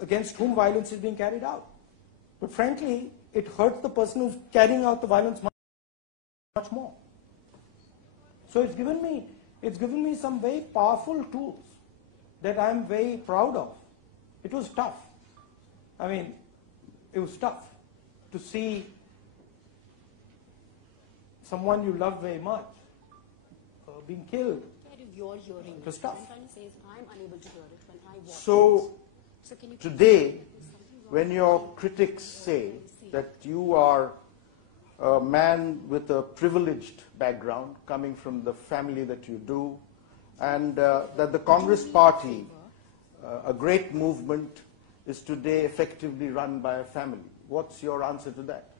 against whom violence is being carried out. But frankly, it hurts the person who's carrying out the violence much more. So it's given me some very powerful tools that I'm very proud of. It was tough. I mean, it was tough to see someone you love very much being killed. You're hearing it was tough. What I'm trying to say is I'm unable to hear it when I watch So can you today, when your critics say that you are a man with a privileged background, coming from the family that you do, and that the Congress Party, a great movement, is today effectively run by a family, what's your answer to that?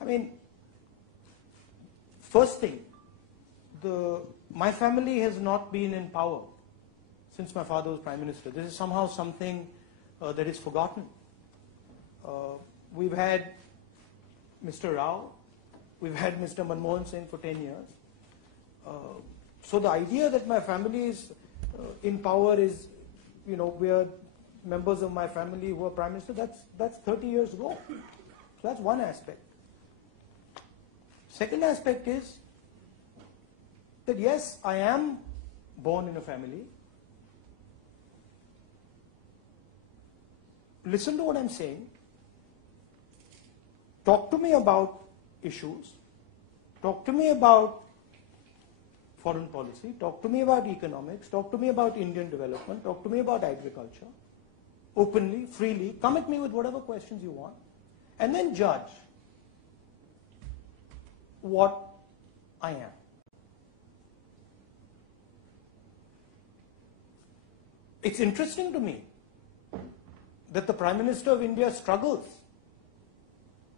I mean, first thing, my family has not been in power since my father was Prime Minister. This is somehow something that is forgotten. We've had Mr. Rao, we've had Mr. Manmohan Singh for 10 years. So the idea that my family is in power is, we are members of my family who are Prime Minister, that's 30 years ago. So that's one aspect. Second aspect is that yes, I am born in a family. Listen to what I'm saying. Talk to me about issues. Talk to me about foreign policy. Talk to me about economics. Talk to me about Indian development. Talk to me about agriculture. Openly, freely. Come at me with whatever questions you want. And then judge what I am. It's interesting to me that the Prime Minister of India struggles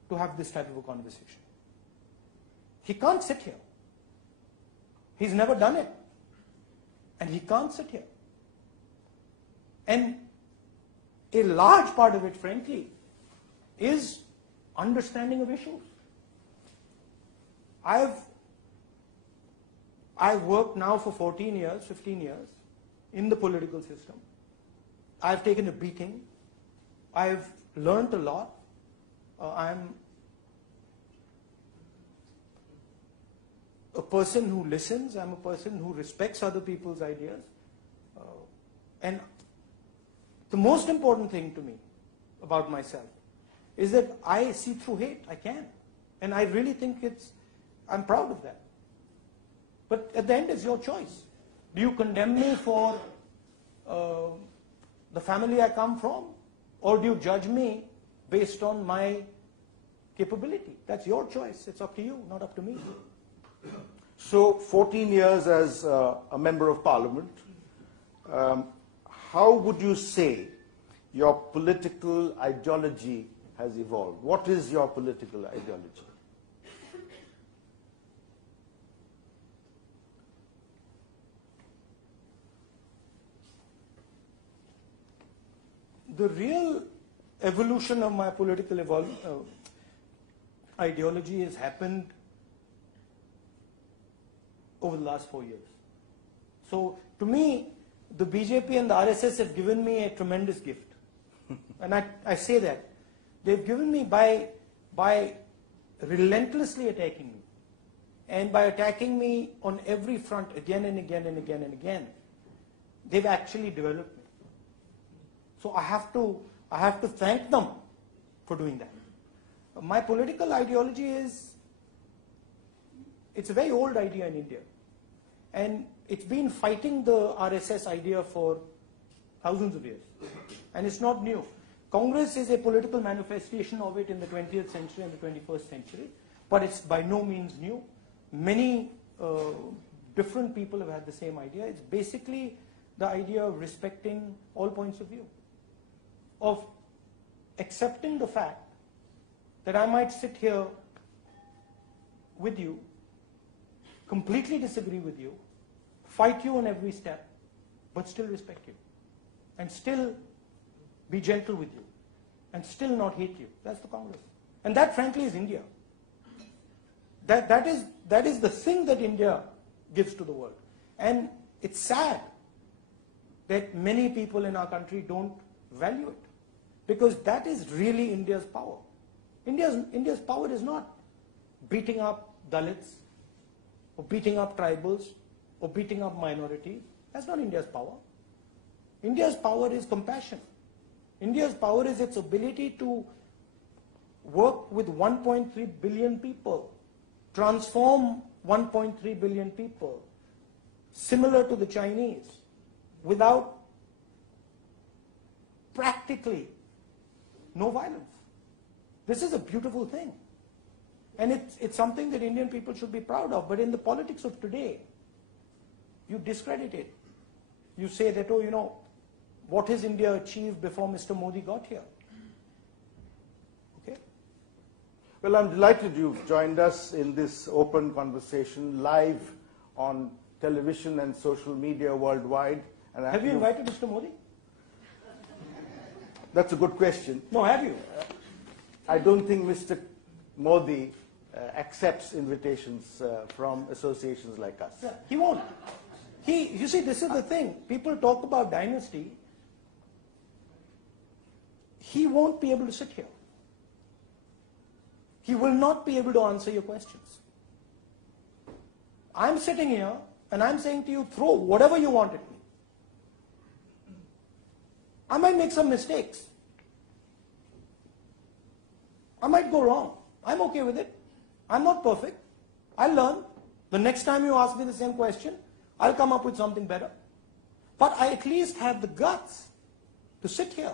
to have this type of a conversation. He can't sit here. He's never done it. And he can't sit here. And a large part of it, frankly, is understanding of issues. I've worked now for 14 years, 15 years in the political system. I've taken a beating. I've learned a lot. I'm a person who listens. I'm a person who respects other people's ideas. And the most important thing to me about myself is that I see through hate. I can. And I really think I'm proud of that. But at the end, it's your choice. Do you condemn me for the family I come from? Or do you judge me based on my capability? That's your choice. It's up to you, not up to me. So 14 years as a member of parliament, how would you say your political ideology has evolved? What is your political ideology? The real evolution of my political ideology has happened over the last 4 years. So to me, the BJP and the RSS have given me a tremendous gift. And I say that. They've given me by relentlessly attacking me. And by attacking me on every front again and again and again and again, they've actually developed me. So I have to thank them for doing that. My political ideology it's a very old idea in India. And it's been fighting the RSS idea for thousands of years. And it's not new. Congress is a political manifestation of it in the 20th century and the 21st century. But it's by no means new. Many different people have had the same idea. It's basically the idea of respecting all points of view. Of accepting the fact that I might sit here with you, completely disagree with you, fight you on every step, but still respect you. And still be gentle with you. And still not hate you. That's the Congress. And that, frankly, is India. That is the thing that India gives to the world. And it's sad that many people in our country don't value it. Because that is really India's power. India's power is not beating up Dalits, or beating up tribals, or beating up minorities. That's not India's power. India's power is compassion. India's power is its ability to work with 1.3 billion people, transform 1.3 billion people, similar to the Chinese, without practically no violence. This is a beautiful thing. And it's something that Indian people should be proud of. But in the politics of today, you discredit it. You say that, oh, you know, what has India achieved before Mr. Modi got here? Okay? Well, I'm delighted you've joined us in this open conversation live on television and social media worldwide. And have you invited Mr. Modi? That's a good question. No, have you? I don't think Mr. Modi accepts invitations from associations like us. Yeah, he won't. You see, this is the thing. People talk about dynasty. He won't be able to sit here. He will not be able to answer your questions. I'm sitting here and I'm saying to you, throw whatever you want at me. I might make some mistakes. I might go wrong. I'm okay with it. I'm not perfect. I'll learn. The next time you ask me the same question, I'll come up with something better. But I at least have the guts to sit here.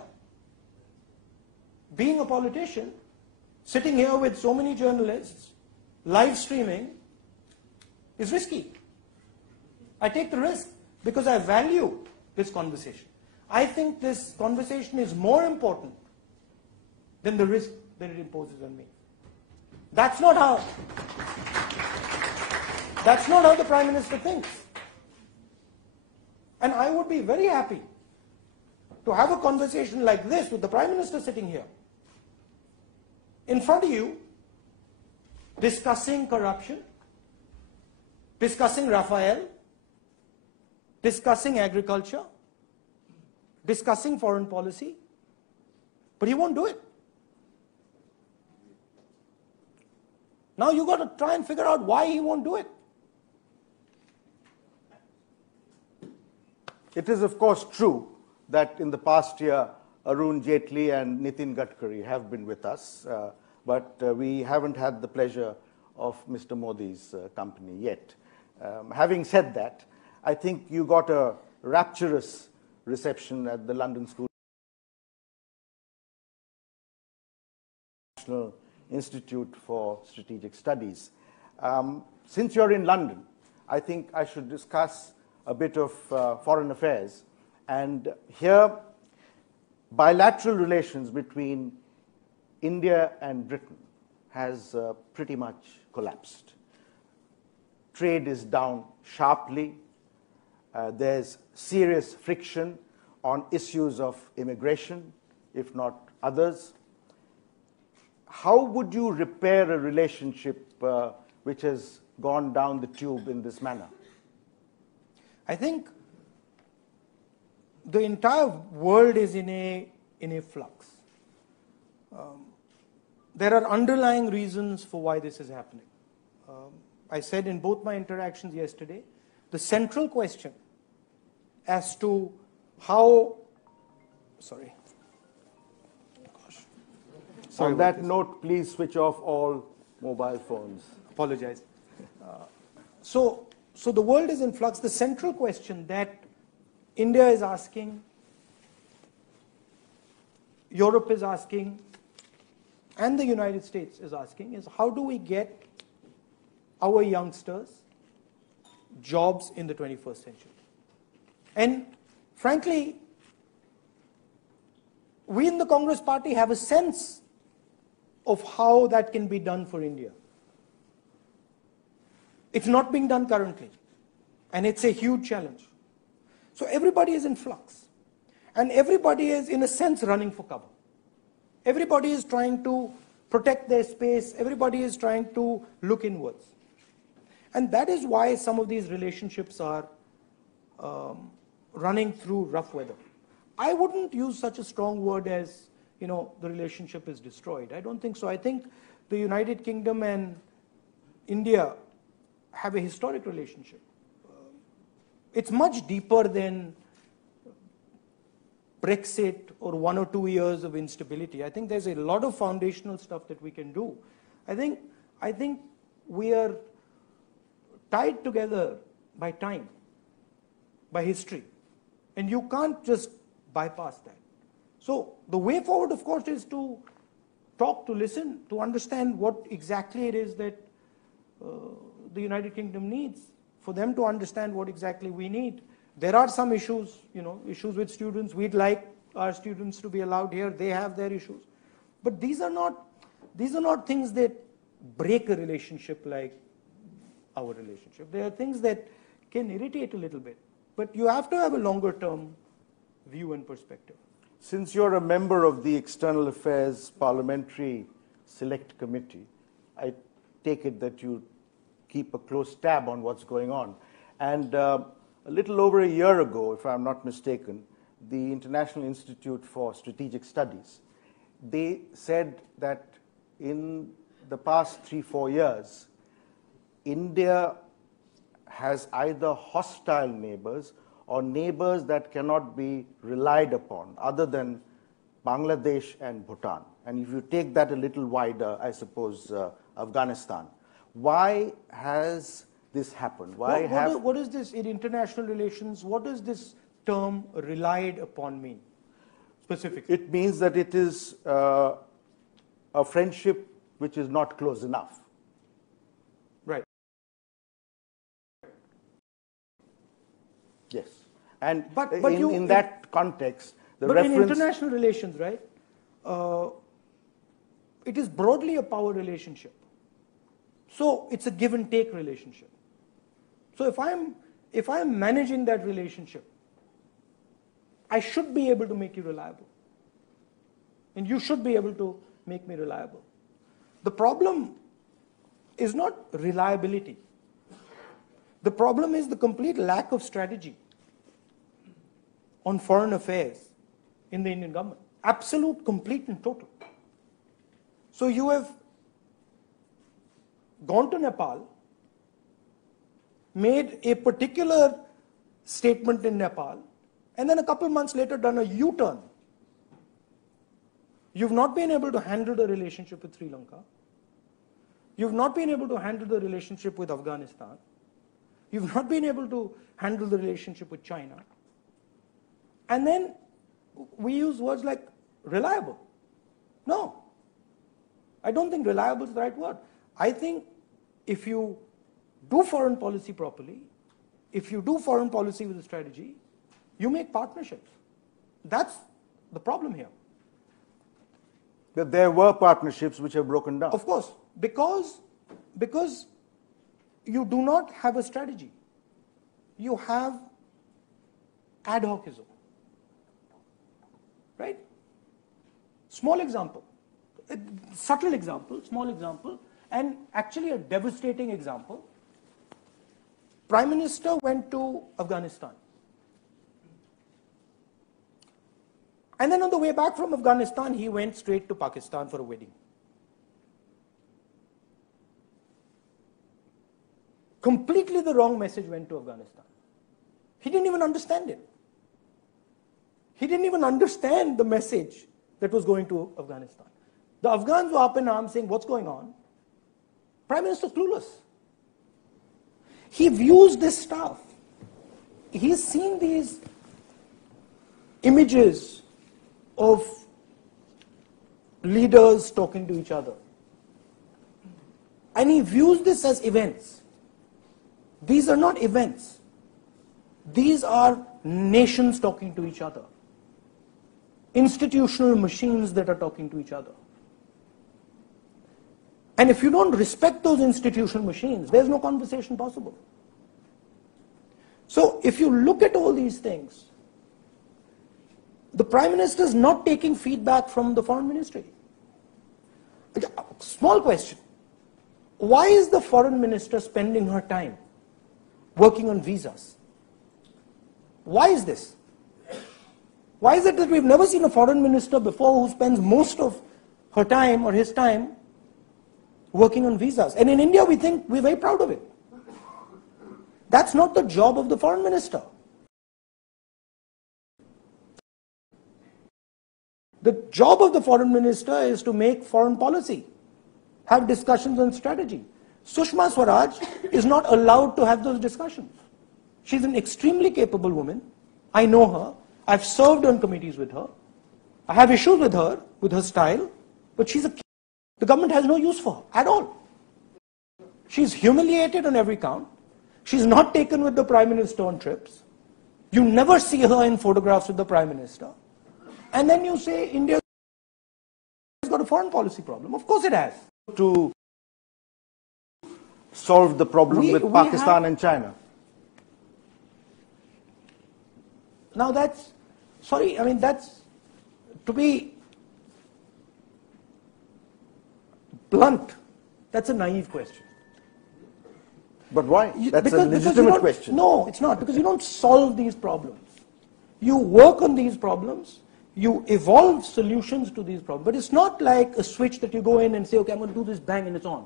Being a politician, sitting here with so many journalists, live streaming, is risky. I take the risk because I value this conversation. I think this conversation is more important than the risk that it imposes on me. That's not how the Prime Minister thinks. And I would be very happy to have a conversation like this with the Prime Minister sitting here, in front of you, discussing corruption, discussing Rafael, discussing agriculture, discussing foreign policy, but he won't do it. Now you've got to try and figure out why he won't do it. It is, of course, true that in the past year, Arun Jaitley and Nitin Gadkari have been with us, but we haven't had the pleasure of Mr. Modi's company yet. Having said that, I think you got a rapturous reception at the London School National Institute for Strategic Studies. Since you're in London, I think I should discuss a bit of foreign affairs. And here, bilateral relations between India and Britain has pretty much collapsed. Trade is down sharply. There's serious friction on issues of immigration, if not others. How would you repair a relationship which has gone down the tube in this manner? I think the entire world is in a flux. There are underlying reasons for why this is happening. I said in both my interactions yesterday, the central question as to how, sorry. On that note, please switch off all mobile phones. Apologize. So the world is in flux. The central question that India is asking, Europe is asking, and the United States is asking is how do we get our youngsters jobs in the 21st century? And frankly, we in the Congress Party have a sense of how that can be done for India. It's not being done currently, and it's a huge challenge. So everybody is in flux, and everybody is, in a sense, running for cover. Everybody is trying to protect their space. Everybody is trying to look inwards. And that is why some of these relationships are running through rough weather. I wouldn't use such a strong word as, the relationship is destroyed. I don't think so. I think the United Kingdom and India have a historic relationship. It's much deeper than Brexit or 1 or 2 years of instability. I think there's a lot of foundational stuff that we can do. I think we are tied together by time, by history, and you can't just bypass that. So the way forward, of course, is to talk, to listen, to understand what exactly it is that the United Kingdom needs, for them to understand what exactly we need. There are some issues, issues with students. We'd like our students to be allowed here. They have their issues. But these are not things that break a relationship like our relationship. They are things that can irritate a little bit. But you have to have a longer term view and perspective. Since you're a member of the External Affairs Parliamentary Select Committee, I take it that you keep a close tab on what's going on. And a little over a year ago, if I'm not mistaken, the International Institute for Strategic Studies, they said that in the past 3-4 years, India has either hostile neighbors or neighbors that cannot be relied upon, other than Bangladesh and Bhutan. And if you take that a little wider, I suppose, Afghanistan. Why has this happened? What is this in international relations? What does this term relied upon mean specifically? It means that it is a friendship which is not close enough. Right. Yes. And but in that context, the but reference... in international relations, right, it is broadly a power relationship. So it's a give and take relationship. So if I'm managing that relationship, I should be able to make you reliable. And you should be able to make me reliable. The problem is not reliability. The problem is the complete lack of strategy on foreign affairs in the Indian government. Absolute, complete and total. So you have gone to Nepal, made a particular statement in Nepal, and then a couple months later done a U-turn. You've not been able to handle the relationship with Sri Lanka. You've not been able to handle the relationship with Afghanistan. You've not been able to handle the relationship with China. And then we use words like reliable. No, I don't think reliable is the right word. I think if you do foreign policy properly, if you do foreign policy with a strategy, you make partnerships. That's the problem here. That there were partnerships which have broken down. Of course, because you do not have a strategy. You have ad hocism. Right? Small example, subtle example, small example, and actually a devastating example. Prime Minister went to Afghanistan. And then on the way back from Afghanistan, he went straight to Pakistan for a wedding. Completely the wrong message went to Afghanistan. He didn't even understand it. He didn't even understand the message that was going to Afghanistan. The Afghans were up in arms saying, what's going on? Prime Minister clueless. He views this stuff. He's seen these images of leaders talking to each other. And he views this as events. These are not events. These are nations talking to each other. Institutional machines that are talking to each other. And if you don't respect those institutional machines, there's no conversation possible. So if you look at all these things, the Prime Minister is not taking feedback from the Foreign Ministry. Small question. Why is the Foreign Minister spending her time working on visas? Why is this? Why is it that we've never seen a foreign minister before who spends most of her time or his time working on visas? And in India, we think we're very proud of it. That's not the job of the foreign minister. The job of the foreign minister is to make foreign policy, have discussions on strategy. Sushma Swaraj is not allowed to have those discussions. She's an extremely capable woman. I know her. I've served on committees with her. I have issues with her style, but the government has no use for her at all. She's humiliated on every count. She's not taken with the Prime Minister on trips. You never see her in photographs with the Prime Minister. And then you say India has got a foreign policy problem. Of course it has. To solve the problem with Pakistan and China. Now that's, to be blunt, that's a naive question. But why? That's a legitimate question. No, it's not, because you don't solve these problems. You work on these problems, you evolve solutions to these problems, but it's not like a switch that you go in and say, okay, I'm going to do this, bang, and it's on.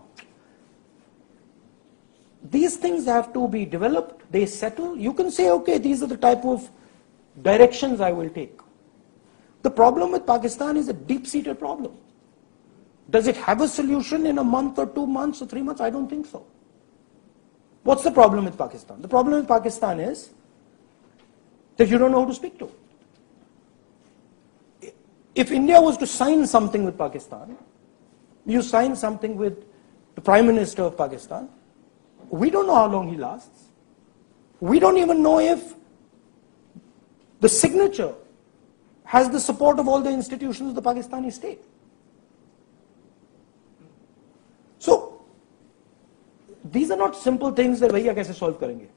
These things have to be developed, they settle. You can say, okay, these are the type of directions I will take. The problem with Pakistan is a deep-seated problem. Does it have a solution in a month or 2 months or 3 months? I don't think so. What's the problem with Pakistan? The problem with Pakistan is that you don't know who to speak to. If India was to sign something with Pakistan, you sign something with the Prime Minister of Pakistan, we don't know how long he lasts. We don't even know if the signature has the support of all the institutions of the Pakistani state. So, these are not simple things that भैया कैसे solve करेंगे.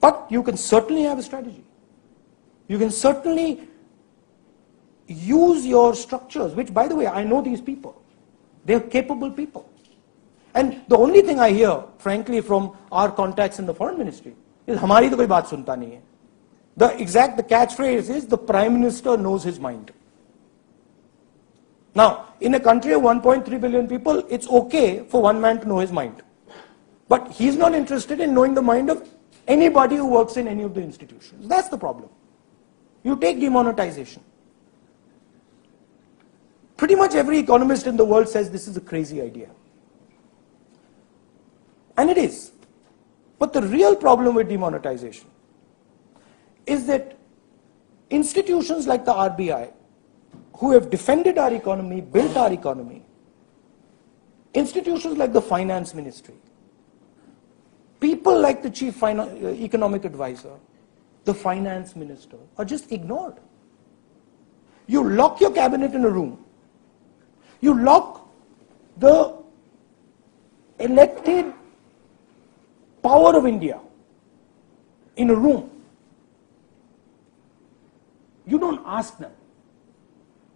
But you can certainly have a strategy. You can certainly use your structures, which, by the way, I know these people. They're capable people. And the only thing I hear, frankly, from our contacts in the foreign ministry is हमारी तो कोई बात सुनता नहीं है. The catchphrase is the Prime Minister knows his mind. Now, in a country of 1.3 billion people, it's okay for one man to know his mind. But he's not interested in knowing the mind of anybody who works in any of the institutions. That's the problem. You take demonetization. Pretty much every economist in the world says this is a crazy idea. And it is. But the real problem with demonetization is that institutions like the RBI, who have defended our economy, built our economy, institutions like the Finance Ministry, people like the Chief Economic Advisor, the Finance Minister, are just ignored. You lock your cabinet in a room. You lock the elected power of India in a room. You don't ask them.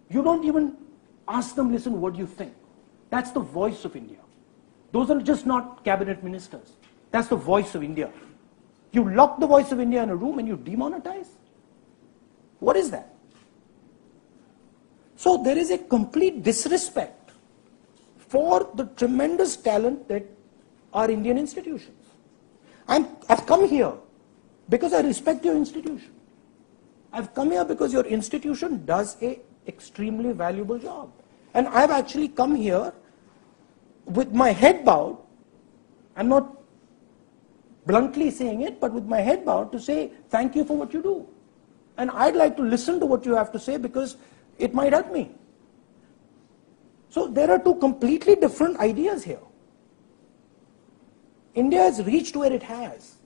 You don't even ask them, listen, what do you think? That's the voice of India. Those are just not cabinet ministers. That's the voice of India. You lock the voice of India in a room and you demonetize? What is that? So there is a complete disrespect for the tremendous talent that are Indian institutions. I've come here because I respect your institution. I've come here because your institution does an extremely valuable job. And I've actually come here with my head bowed. I'm not bluntly saying it, but with my head bowed to say thank you for what you do. And I'd like to listen to what you have to say because it might help me. So there are two completely different ideas here. India has reached where it has,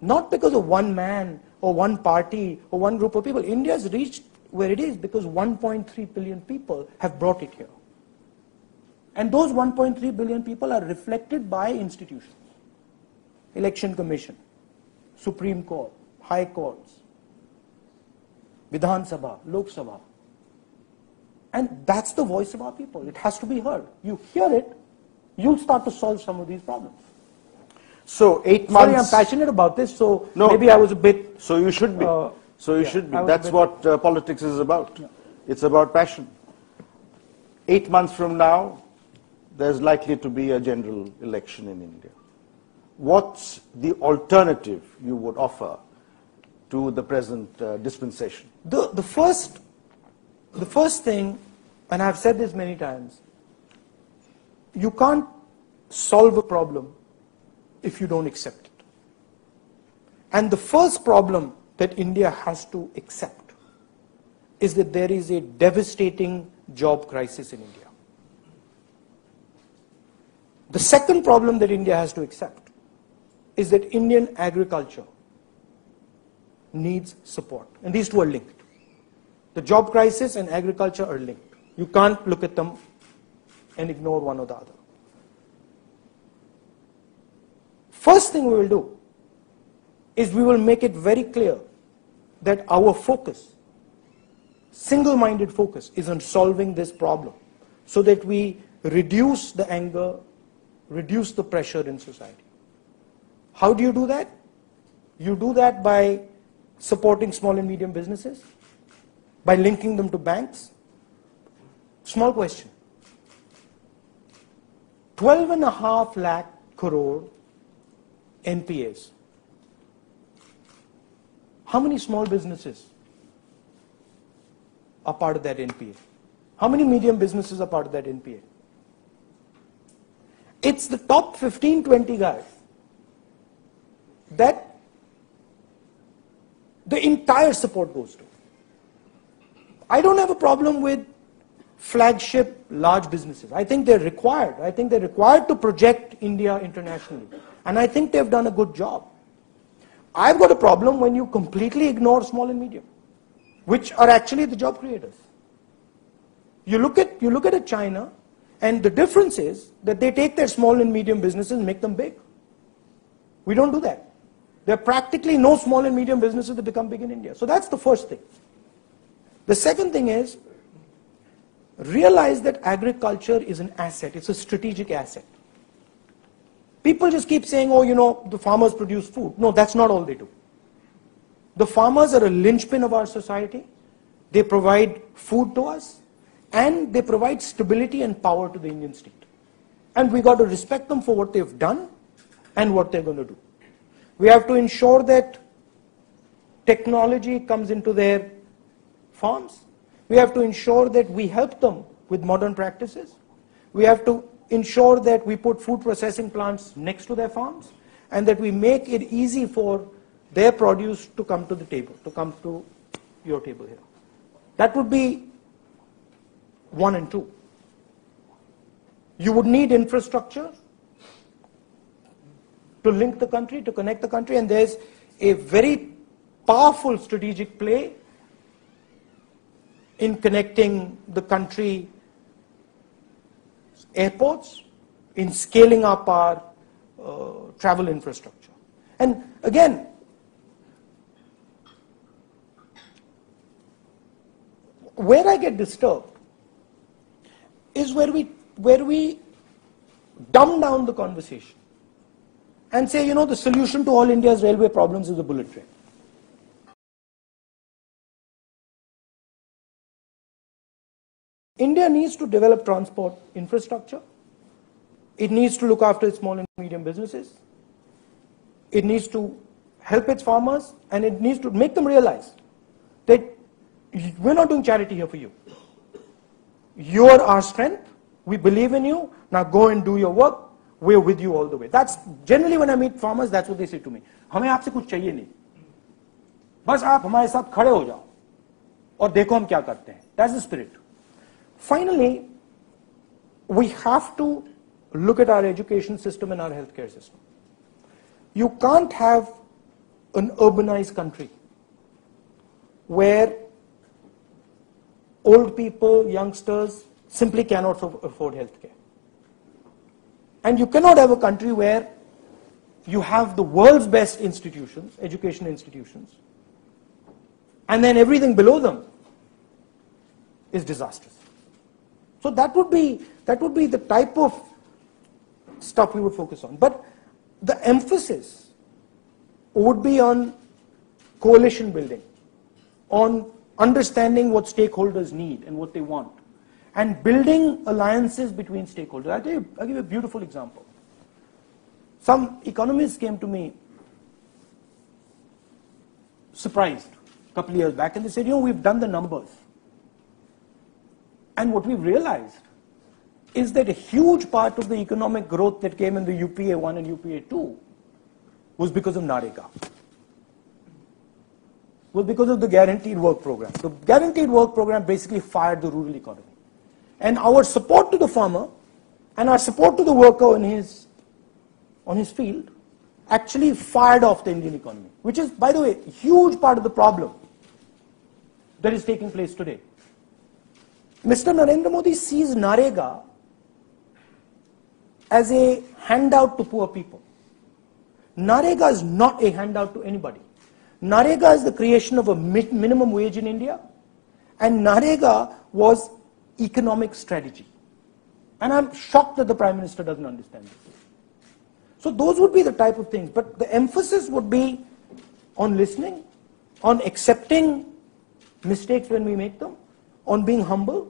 not because of one man or one party or one group of people. India has reached where it is because 1.3 billion people have brought it here. And those 1.3 billion people are reflected by institutions. Election Commission, Supreme Court, High Courts, Vidhan Sabha, Lok Sabha. And that's the voice of our people. It has to be heard. You hear it, you'll start to solve some of these problems. So 8 months... Sorry, I'm passionate about this, so no, maybe I was a bit... So you should be. So you Yeah, should be. I was That's a bit- what politics is about. Yeah. It's about passion. 8 months from now, there's likely to be a general election in India. What's the alternative you would offer to the present dispensation? The first thing, and I've said this many times, you can't solve a problem if you don't accept it. And the first problem that India has to accept is that there is a devastating job crisis in India. The second problem that India has to accept is that Indian agriculture needs support. And these two are linked. The job crisis and agriculture are linked. You can't look at them and ignore one or the other. First thing we will do is we will make it very clear that our focus, single-minded focus, is on solving this problem so that we reduce the anger, reduce the pressure in society. How do you do that? You do that by supporting small and medium businesses, by linking them to banks. Small question. 12.5 lakh crore NPAs. How many small businesses are part of that NPA? How many medium businesses are part of that NPA? It's the top 15, 20 guys that the entire support goes to. I don't have a problem with flagship large businesses. I think they're required. I think they're required to project India internationally. And I think they've done a good job. I've got a problem when you completely ignore small and medium, which are actually the job creators. You look at a China, and the difference is that they take their small and medium businesses and make them big. We don't do that. There are practically no small and medium businesses that become big in India. So that's the first thing. The second thing is, realize that agriculture is an asset. It's a strategic asset. People just keep saying, oh, you know, the farmers produce food. No, that's not all they do. The farmers are a linchpin of our society. They provide food to us, and they provide stability and power to the Indian state. And we got to respect them for what they've done and what they're going to do. We have to ensure that technology comes into their farms. We have to ensure that we help them with modern practices. We have to ensure that we put food processing plants next to their farms, and that we make it easy for their produce to come to the table, to come to your table here. That would be 1 and 2. You would need infrastructure to link the country, to connect the country, and there's a very powerful strategic play in connecting the country airports, in scaling up our travel infrastructure. And again, where I get disturbed is where we dumb down the conversation and say, you know, the solution to all India's railway problems is a bullet train. India needs to develop transport infrastructure. It needs to look after its small and medium businesses. It needs to help its farmers, and it needs to make them realize that we're not doing charity here for you. You're our strength. We believe in you. Now go and do your work. We're with you all the way. That's generally when I meet farmers, that's what they say to me. हमें आपसे कुछ चाहिए नहीं. बस आप हमारे साथ खड़े हो जाओ और देखो हम क्या करते हैं. That's the spirit. Finally, we have to look at our education system and our healthcare system. You can't have an urbanized country where old people, youngsters, simply cannot afford healthcare. And you cannot have a country where you have the world's best institutions, education institutions, and then everything below them is disastrous. So that would be the type of stuff we would focus on. But the emphasis would be on coalition building on understanding what stakeholders need and what they want, and building alliances between stakeholders. I'll give you a beautiful example. Some economists came to me surprised a couple of years back, and they said, we've done the numbers. And what we've realized is that a huge part of the economic growth that came in the UPA 1 and UPA 2 was because of NAREGA. Was because of the Guaranteed Work Program. The Guaranteed Work Program basically fired the rural economy. And our support to the farmer and our support to the worker on his field actually fired off the Indian economy, which is, by the way, a huge part of the problem that is taking place today. Mr. Narendra Modi sees NAREGA as a handout to poor people. NAREGA is not a handout to anybody. NAREGA is the creation of a minimum wage in India, and NAREGA was economic strategy. And I'm shocked that the Prime Minister doesn't understand this. So those would be the type of things, but the emphasis would be on listening, on accepting mistakes when we make them, on being humble,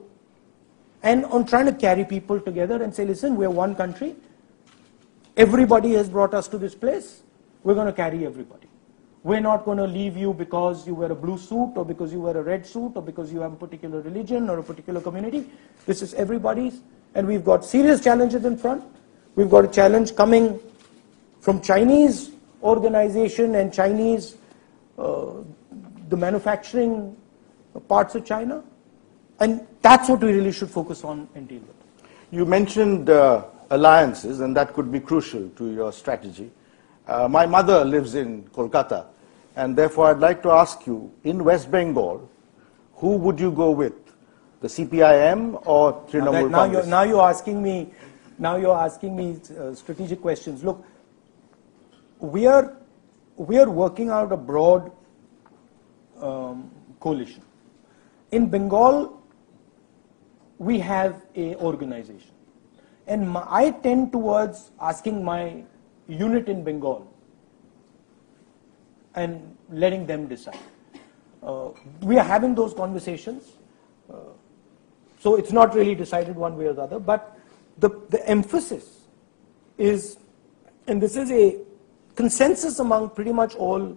and on trying to carry people together and say, listen, we're one country. Everybody has brought us to this place. We're going to carry everybody. We're not going to leave you because you wear a blue suit or because you wear a red suit or because you have a particular religion or a particular community. This is everybody's, and we've got serious challenges in front. We've got a challenge coming from Chinese organization and Chinese, the manufacturing parts of China. And that's what we really should focus on and deal with. You mentioned alliances, and that could be crucial to your strategy. My mother lives in Kolkata, and therefore I'd like to ask you, in West Bengal, who would you go with? The CPIM or Trinamool Congress? Now you're asking me strategic questions. Look, we are working out a broad coalition. In Bengal, we have a organization, and I tend towards asking my unit in Bengal and letting them decide. We are having those conversations, so it's not really decided one way or the other, but the emphasis is, and this is a consensus among pretty much all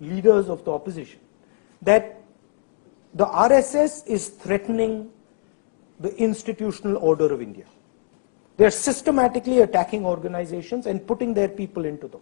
leaders of the opposition, that the RSS is threatening the institutional order of India. They're systematically attacking organizations and putting their people into them.